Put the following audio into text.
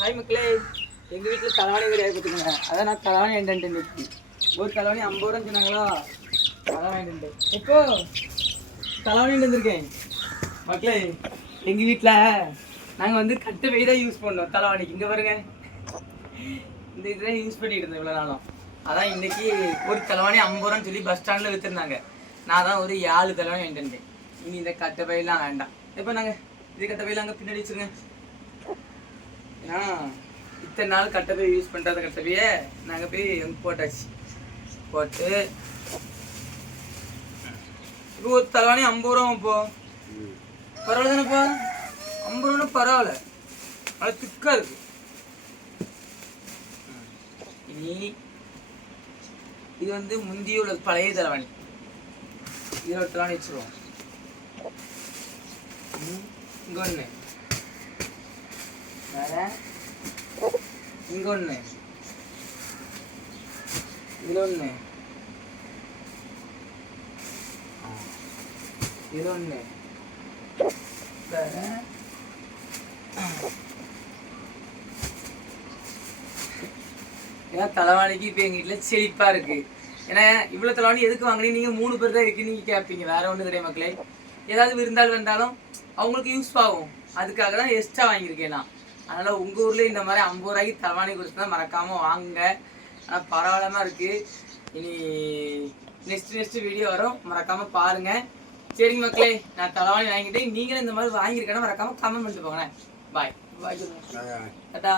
Hi மக்களே, எங்கள் வீட்டில் தலைவாணி கிடையாது பார்த்துக்கோங்க. அதான் நான் தலைவாணி வாங்கிட்டு ஒரு தலைவாணி 50 ரூபான்னு சொன்னாங்களா, அதான் வாங்கிட்டு இப்போ தலைவாணி வந்துருக்கேன் மக்களே. எங்கள் வீட்டில் நாங்கள் வந்து கட்டு பை தான் யூஸ் பண்ணோம் தலைவாணிக்கு. இங்கே பாருங்க, இந்த இதுதான் யூஸ் பண்ணிட்டு இருந்தோம் இவ்வளோ நாளும். அதான் இன்னைக்கு ஒரு தலைவாணி 50 ரூபான்னு சொல்லி பஸ் ஸ்டாண்டில் விற்றுருந்தாங்க. நான் தான் ஒரு 7 தலைவாணி வாங்கிட்டு. இனி இந்த கட்டை பையெல்லாம் வேண்டாம். இப்போ நாங்கள் இது கட்டை பையெல்லாம் அங்கே பின்னாடி வச்சுருங்க. ஏன்னா இத்தனை நாள் கட்டை பை யூஸ் பண்ணுறாத கட்டை பையை நாங்கள் போய் போட்டாச்சு. போட்டு இப்போ ஒரு தலைவாணி 50 ரூபா. இப்போ பரவாயில்ல தானேப்பா, 50 ரூபா பரவாயில்ல, அது திக்காக இருக்கு. இனி இது வந்து முந்திய உள்ள பழைய தலைவாணி, இதில் ஒரு தலைவாணி வச்சுருவோம். இங்கே ஒன்று, வேற இங்கே ஒன்று, இதில் ஒன்று, இதில் ஒன்று, வேற ஏன்னா தலைவாணிக்கு இப்போ எங்கள் வீட்டில் செழிப்பாக இருக்குது. ஏன்னா இவ்வளோ தலைவாணி எதுக்கு வாங்கினீங்க, நீங்கள் 3 பேர் தான் இருக்குன்னு நீங்கள் கேட்பீங்க. வேறு ஒன்றும் கிடையாது மக்களே. ஏதாவது விருந்தாள் வந்தாலும் அவங்களுக்கு யூஸ் ஆகும், அதுக்காக தான் எக்ஸ்ட்ரா வாங்கியிருக்கேன் நான். அதனால் உங்கள் ஊரில் இந்த மாதிரி 50 ரூபாய்க்கு தலைவாணி கொடுத்து தான் மறக்காமல் வாங்குங்க. ஆனால் பரவாயில்லாமல் இருக்குது. இனி நெக்ஸ்ட் வீடியோ வரும், மறக்காமல் பாருங்கள். சரிங்க மக்களே, நான் தலைவாணி வாங்கிட்டு நீங்களும் இந்த மாதிரி வாங்கியிருக்கேன்னா மறக்காமல் கமெண்ட் பண்ணிட்டு போங்களேன். பாய் பாய், டாடா.